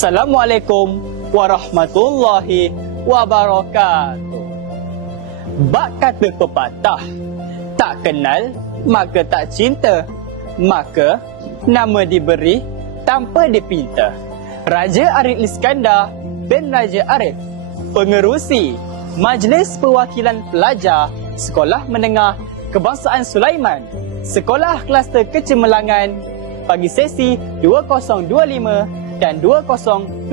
Assalamualaikum warahmatullahi wabarakatuh. Bak kata pepatah, tak kenal maka tak cinta, maka nama diberi tanpa dipinta. Raja Arif Iskandar bin Raja Arif, pengerusi Majlis Perwakilan Pelajar Sekolah Menengah Kebangsaan Sulaiman, Sekolah Kluster Kecemerlangan bagi sesi 2025 dan 2026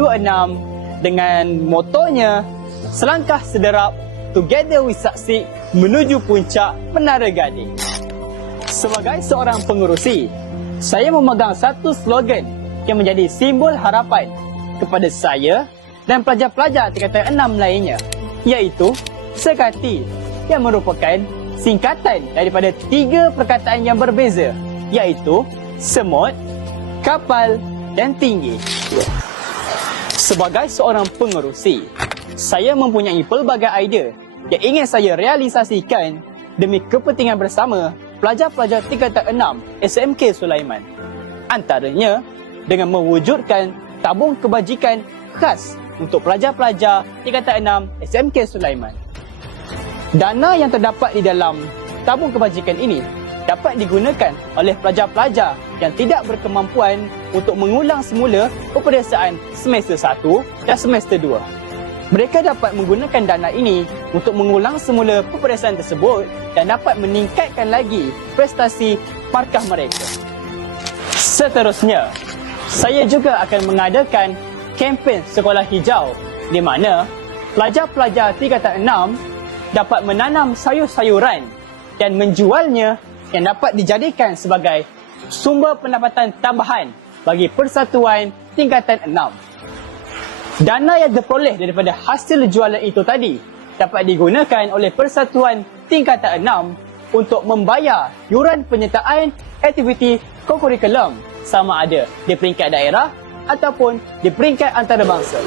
dengan motonya Selangkah Sederap Together We Succeed menuju puncak Menara Gading. Sebagai seorang pengerusi, saya memegang satu slogan yang menjadi simbol harapan kepada saya dan pelajar-pelajar tingkatan enam lainnya, iaitu Sekati yang merupakan singkatan daripada tiga perkataan yang berbeza, iaitu semut, kapal dan tinggi. Sebagai seorang pengerusi, saya mempunyai pelbagai idea yang ingin saya realisasikan demi kepentingan bersama pelajar-pelajar tingkatan 6 SMK Sulaiman. Antaranya dengan mewujudkan tabung kebajikan khas untuk pelajar-pelajar tingkatan 6 SMK Sulaiman. Dana yang terdapat di dalam tabung kebajikan ini dapat digunakan oleh pelajar-pelajar yang tidak berkemampuan untuk mengulang semula peperiksaan semester 1 dan semester 2. Mereka dapat menggunakan dana ini untuk mengulang semula peperiksaan tersebut dan dapat meningkatkan lagi prestasi markah mereka. Seterusnya, saya juga akan mengadakan kempen sekolah hijau di mana pelajar-pelajar tingkatan 6 dapat menanam sayur-sayuran dan menjualnya yang dapat dijadikan sebagai sumber pendapatan tambahan bagi persatuan tingkatan 6. Dana yang diperoleh daripada hasil jualan itu tadi dapat digunakan oleh persatuan tingkatan 6 untuk membayar yuran penyertaan aktiviti kokurikulum sama ada di peringkat daerah ataupun di peringkat antarabangsa.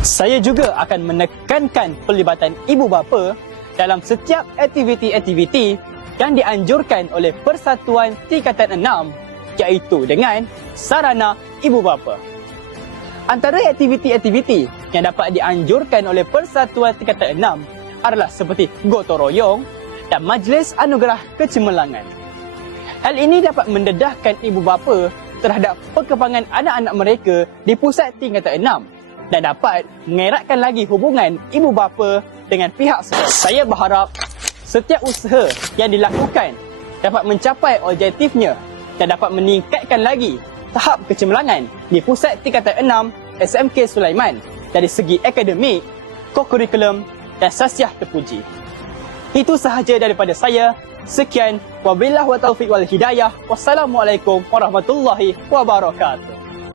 Saya juga akan menekankan pelibatan ibu bapa dalam setiap aktiviti-aktiviti yang dianjurkan oleh Persatuan Tingkatan 6 iaitu dengan sarana ibu bapa. Antara aktiviti-aktiviti yang dapat dianjurkan oleh Persatuan Tingkatan 6 adalah seperti gotong royong dan majlis anugerah kecemerlangan. Hal ini dapat mendedahkan ibu bapa terhadap perkembangan anak-anak mereka di pusat tingkatan 6 dan dapat mengeratkan lagi hubungan ibu bapa dengan pihak sekolah. Saya berharap setiap usaha yang dilakukan dapat mencapai objektifnya dan dapat meningkatkan lagi tahap kecemerlangan di pusat tingkatan 6 SMK Sulaiman dari segi akademik, kokurikulum dan sasiah terpuji. Itu sahaja daripada saya. Sekian. Wabillahi wa taufiq wal hidayah. Wassalamualaikum warahmatullahi wabarakatuh.